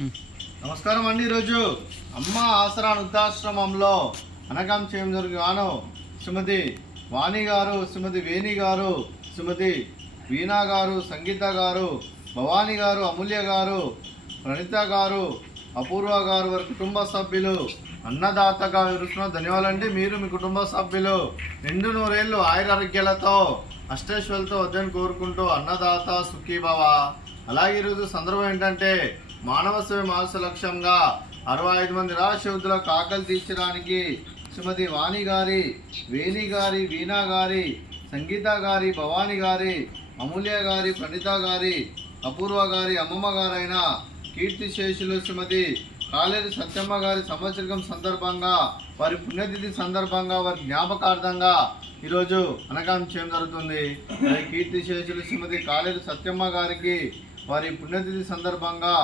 నమస్కారం అండి. ఈరోజు అమ్మ ఆసరా వృద్ధాశ్రమంలో అనగం చేయడం జరుగుగాను శ్రీమతి వాణి గారు, శ్రీమతి వేణి గారు, శ్రీమతి వీణా గారు, సంగీత గారు, భవానీ గారు, అమూల్య గారు, ప్రణీత గారు, అపూర్వ గారు వారి కుటుంబ సభ్యులు అన్నదాతగా వివరిస్తున్న ధన్యవాదాలండి. మీరు మీ కుటుంబ సభ్యులు నిండు నూరేళ్ళు ఆయురారోగ్యాలతో అష్టైశ్వర్యాలతో వద్దని కోరుకుంటూ అన్నదాత సుఖీభవ. అలాగే ఈరోజు సందర్భం ఏంటంటే మానవ సేవ మాస లక్ష్యంగా 65 మంది నిరాశ్రయులకు ఆకలి తీర్చడానికి శ్రీమతి వాణి గారి, వేణి గారి, వీణా గారి, సంగీత గారి, భవానీ గారి, అమూల్య గారి, ప్రణీత గారి, అపూర్వ గారి అమ్మమ్మ గారైన కీర్తిశేషులు శ్రీమతి కాలేరు సత్యమ్మ గారి సంవత్సరం సందర్భంగా, వారి పుణ్యతిథి సందర్భంగా, వారి జ్ఞాపకార్థంగా ఈరోజు అనగానం చేయడం జరుగుతుంది. కీర్తిశేషులు శ్రీమతి కాలేరు సత్యమ్మ గారికి వారి పుణ్యతిథి సందర్భంగా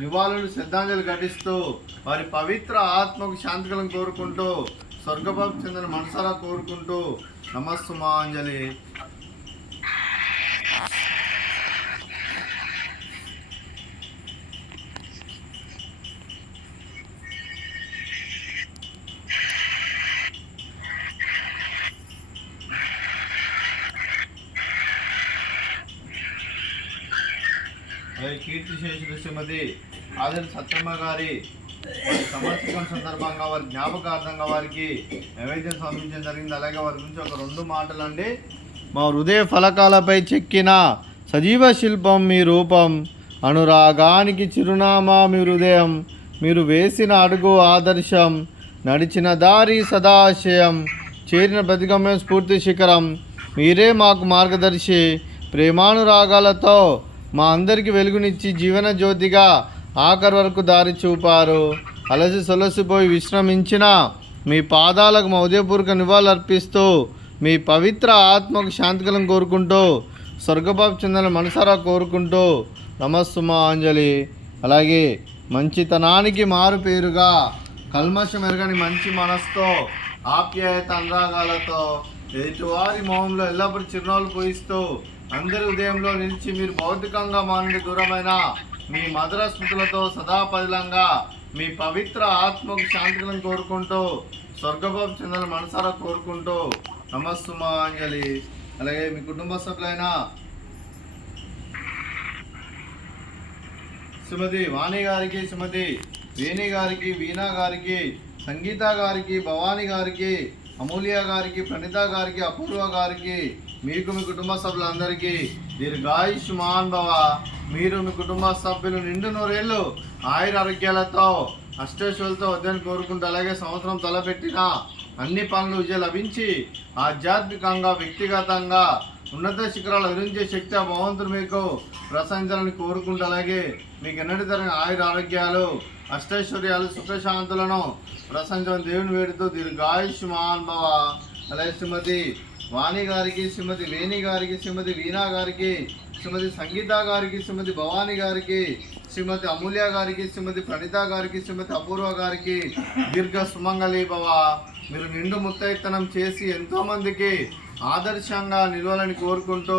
నివాళులు శ్రద్ధాంజలి ఘటిస్తూ వారి పవిత్ర ఆత్మకు శాంతికలను కోరుకుంటూ స్వర్గభావం చెందిన మనసారా కోరుకుంటూ నమస్సుమాంజలి. కీర్తిశేషులు శ్రీమతి ఆదిల్ సత్యమ్మ గారి సంవత్సరం సందర్భంగా వారి జ్ఞాపకార్థంగా వారికి నైవేద్యం సమర్పించడం జరిగింది. అలాగే వారి గురించి ఒక 2 మాటలండి. మా హృదయ ఫలకాలపై చెక్కిన సజీవ శిల్పం మీ రూపం, అనురాగానికి చిరునామా మీ హృదయం, మీరు వేసిన అడుగు ఆదర్శం, నడిచిన దారి సదాశయం, చేరిన ప్రతిగమ్యం స్ఫూర్తి శిఖరం, మీరే మాకు మార్గదర్శి, ప్రేమానురాగాలతో మా అందరికీ వెలుగునిచ్చి జీవన జ్యోతిగా ఆఖరి వరకు దారి చూపారు. అలసి సొలసిపోయి విశ్రమించిన మీ పాదాలకు మా ఉదయపూర్వక నివాళులు అర్పిస్తూ మీ పవిత్ర ఆత్మకు శాంతికలం కోరుకుంటూ స్వర్గభావం చెందిన మనసారా కోరుకుంటూ నమస్సుమాంజలి. అలాగే మంచితనానికి మారు పేరుగా కల్మషం ఎరగని మంచి మనసుతో ఆప్యాయత అనురాగాలతో ఎదుటివారి మొహంలో ఎల్లప్పుడూ చిరునవ్వులు పోయిస్తూ అందరి ఉదయంలో నిలిచి మీరు భౌతికంగా మా నుండి దూరమైన మీ మధుర స్మృతులతో సదాపదిలంగా మీ పవిత్ర ఆత్మకు శాంతికలను కోరుకుంటూ స్వర్గభావం చెందిన మనసారా కోరుకుంటూ నమస్సుమాంజలి. అలాగే మీ కుటుంబ సభ్యులైన శ్రీమతి వాణి గారికి, శ్రీమతి వేణి గారికి, వీణా గారికి, సంగీత గారికి, భవానీ గారికి, అమూల్య గారికి, ప్రణీత గారికి, అపూర్వ గారికి, మీకు మీ కుటుంబ సభ్యులందరికీ దీర్ఘాయుష్మాన్ భవ. మీరు మీ కుటుంబ సభ్యులు నిండు నూరేళ్ళు ఆయురారోగ్యాలతో అష్టైశ్వర్యాలతో వద్దని కోరుకుంటూ, అలాగే సంవత్సరం తలపెట్టిన అన్ని పనులు విజయం లభించి ఆధ్యాత్మికంగా, వ్యక్తిగతంగా ఉన్నత శిఖరాలు విరించే శక్తి ఆ భగవంతుడు మీకు ప్రశంసాలని కోరుకుంటూ, అలాగే మీకు ఎన్నటి తరగని ఆయురారోగ్యాలు, అష్టైశ్వర్యాలు, సుఖశాంతులను ప్రశంసని దేవుని వేడుతూ దీర్ఘాయుష్మాన్ భవ. అలాగే శ్రీమతి వాణి గారికి, శ్రీమతి వేణి గారికి, శ్రీమతి వీణా గారికి, శ్రీమతి సంగీత గారికి, శ్రీమతి భవానీ గారికి, శ్రీమతి అమూల్య గారికి, శ్రీమతి ప్రణీత గారికి, శ్రీమతి అపూర్వ గారికి దీర్ఘ సుమంగళి భవ. మీరు నిండు ముత్తైతనం చేసి ఎంతోమందికి ఆదర్శంగా నిలవాలని కోరుకుంటూ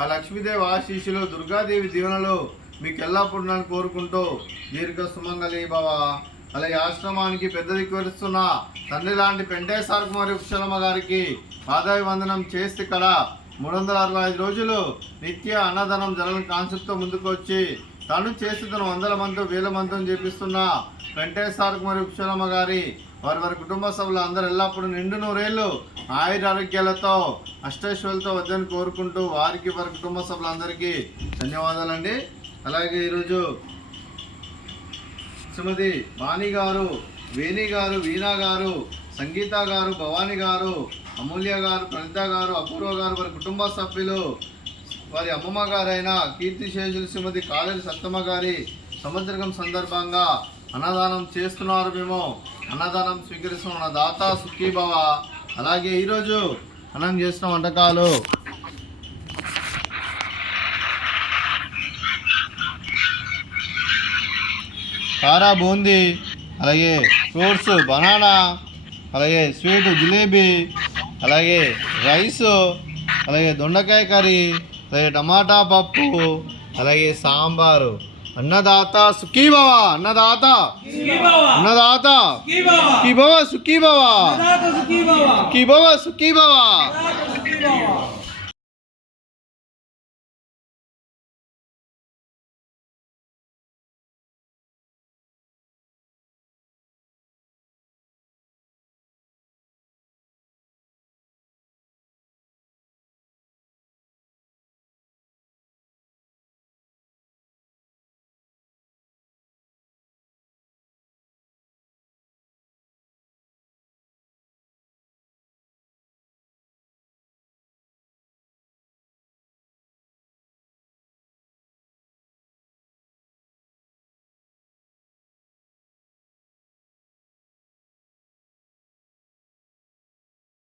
ఆ లక్ష్మీదేవి ఆశీస్సులు, దుర్గాదేవి దీవెనలు మీకు ఎల్లప్పుడూ కోరుకుంటూ దీర్ఘ సుమంగళి భవ. అలాగే ఆశ్రమానికి పెద్ద దిక్కువరుస్తున్న తండ్రి లాంటి పెంటేశ్వర కుమారి కుశలమ్మ గారికి పాదాభివందనం చేసి ఇక్కడ 365 రోజులు నిత్య అన్నదానం జరగని కాన్సెప్ట్తో ముందుకు వచ్చి తను చేస్తున్న 100 మందితో 1000 మందితో చేపిస్తున్న వెంకటేశ్వర కుమారి కుశలమ్మ గారి వారి కుటుంబ సభ్యులు అందరూ ఎల్లప్పుడూ నిండు నూరేళ్ళు ఆయురారోగ్యాలతో అష్టైశ్వర్యాలతో వద్దని కోరుకుంటూ వారికి వారి కుటుంబ సభ్యులందరికీ ధన్యవాదాలండి. అలాగే ఈరోజు శ్రీమతి వాణి గారు, వేణి గారు, వీణా గారు, సంగీత గారు, భవానీ గారు, అమూల్య గారు, ప్రణీత గారు, అపూర్వ గారు వారి కుటుంబ సభ్యులు వారి అమ్మమ్మ గారైన కీర్తిశేషులు శ్రీమతి కాలేరు సత్తమ్మ గారి సంవత్సరం సందర్భంగా అన్నదానం చేస్తున్నారు. మేము అన్నదానం స్వీకరిస్తున్న దాత సుఖీభవ. అలాగే ఈరోజు అన్నం చేసిన వంటకాలు కారా బూందీ, అలాగే ఫ్రూట్స్ బనానా, అలాగే స్వీట్ జిలేబీ, అలాగే రైసు, అలాగే దొండకాయ కర్రీ, అలాగే టమాటా పప్పు, అలాగే సాంబారు. అన్నదాత సుఖీ భవ, అన్నదాత అన్నదాత సుఖీ భవ, సుఖీ భవ, సుఖీ భవ, సుఖీ భవ.